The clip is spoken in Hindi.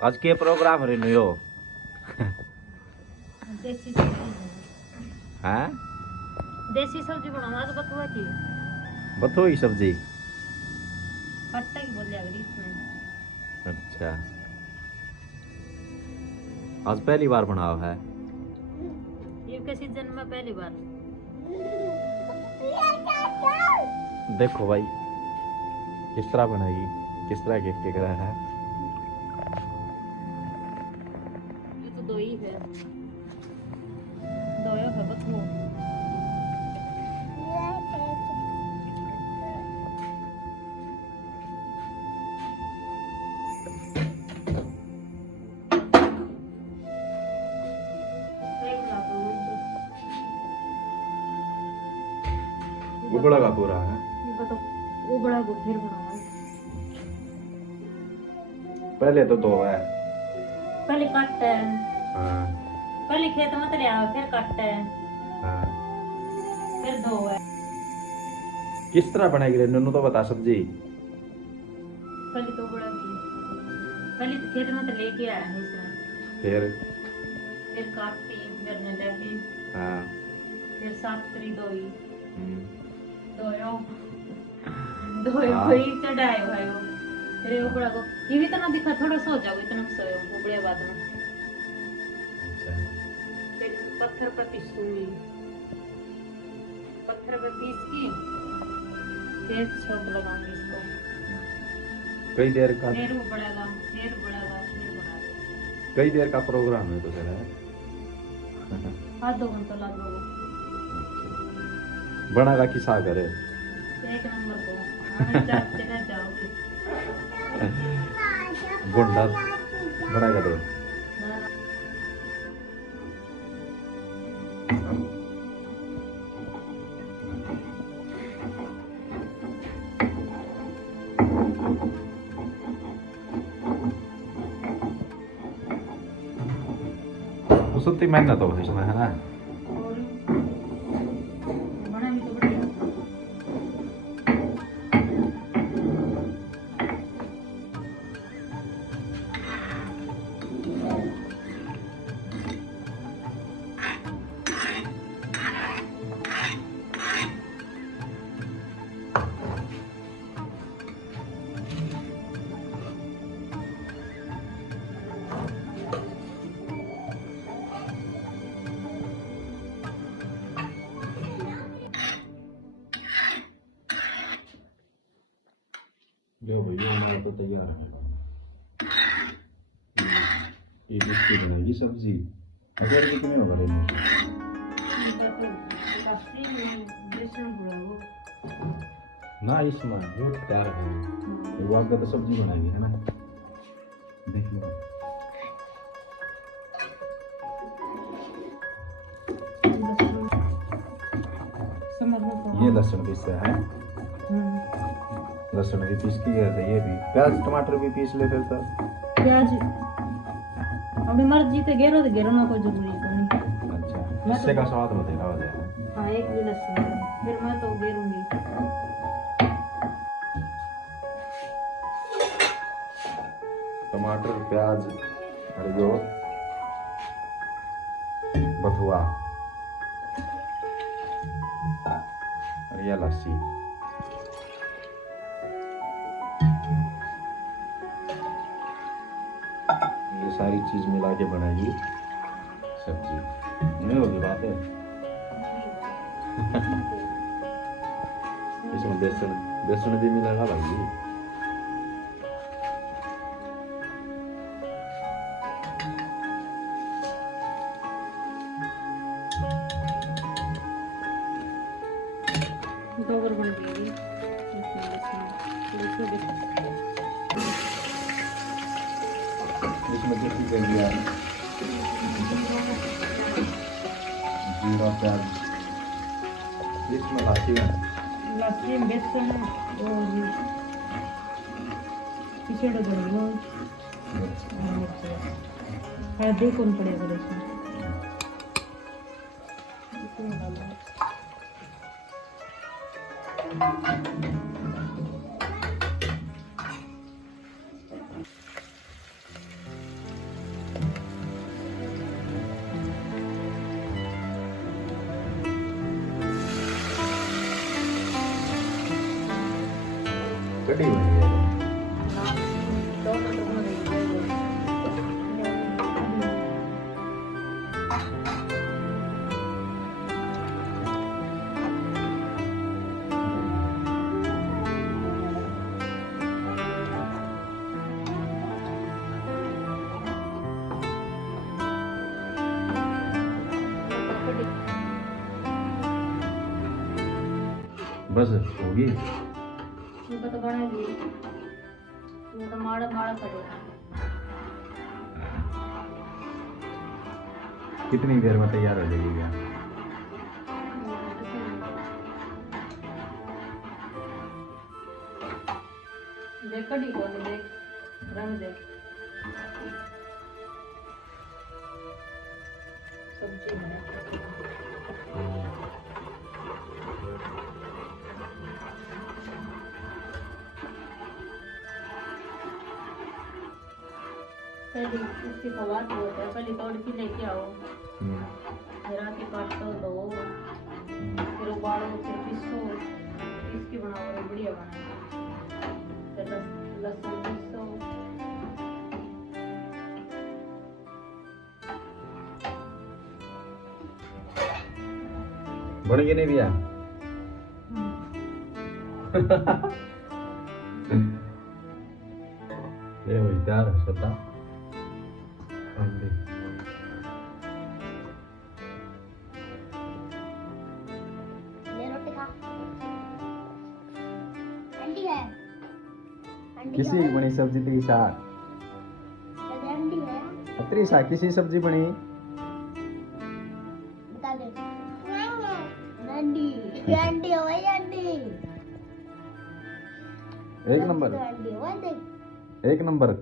आज के प्रोग्राम रे नुयो देसी सब्जी हैं देसी सब्जी बनाऊंगा तो बतुआ की बथोई सब्जी। खट्टा की बोल जाएगी इसमें। अच्छा आज पहली बार बनाओ है। ये के सीजन में पहली बार। देखो भाई किस तरह बनाएगी, किस तरह के करा है। ये तो दो ही है, दो है बतुआ। उबड़ा का पूरा है। उबड़ा को फिर बनाऊंगा। पहले तो दो है। पहले कट है, हाँ पहले खेत में तो लिया फिर कट है, हाँ। फिर दो है। किस तरह बनाएगी रे नन्नू तो बता सब्जी। पहले तो उबड़ा की, पहले तो खेत में तो लेके आया है इसमें, फिर काटी, फिर ने लगी, हाँ फिर साफ करी दोई, हम्म, दोयो दोयो हाँ। कोई चढ़ाए भाई वो। फिर उबड़ा को ये भी तो ना दिखा, थोड़ा सो जाओ इतना सोयो उबड़े बाद में। अच्छा फिर पत्थर पर पीसूंगी, पत्थर पर पीस की फिर छोंक लगाऊंगी इसको। कई देर का, फिर उबड़ेगा, फिर उबड़ेगा, फिर बना दे। कई देर का प्रोग्राम है तो फिर है। आध 2 घंटा लग जाएगा। बनागा किसा करे। एक नंबर को हमें जाते रह जाओगे। गुंडा बड़ा करे। उसती मेहनत हो इसमें है ना। और बना भी तो बढ़िया। लो भैया हमारा तो तैयार है। ये किसकी बनेगी सब्जी। अगर कितने होगा रे ना इसमें वो तैयार है। वो आपका तो सब्जी बनाएगी है ना। देख लो ये लहसुन पीसा है। लहसुन भी पीस की गया था, ये भी प्याज टमाटर भी पीस ले फिर तब। प्याज अपनी मर्जी से घेरो तो घेरो ना, कोई जरूरी तो नहीं। अच्छा इससे का स्वाद बदलेगा हो जाएगा। हाँ एक गिलास फिर मैं तो घेरूंगी। टमाटर प्याज और जो बथुआ और ये लस्सी। ये सारी चीज मिला के बनाएगी सब्जी। नहीं होगी बात है। इसमें बेसन बेसन भी मिलेगा भाई। गोबर बन गई। इसमें कितनी कर दिया दो प्याज इसमें लाची है लस्सी में बेसन और खिचड़ी बनी हल्दी कौन पड़ेगा इसमें कड़ी बनी है बस होगी इनको तो बना दी इनको तो माड़ा माड़ा पड़ेगा कितनी देर में तैयार हो जाएगी क्या देख कड़ी को देख रंग देख सब्जी बना पहले इसकी फवाद होता है पहले तोड़ के लेके आओ फिर आके काटो दो फिर उबालो फिर पीसो पीस के बनाओ और बढ़िया बनाओ फिर लहसुन पीसो बन गई नहीं भैया ये वही तैयार है सदा किसी बनी सब्जी थी साग अतरी सा किसी सब्जी बनी बता दे अंडी अंडी होए अंडी एक नंबर अंडी होए देख एक नंबर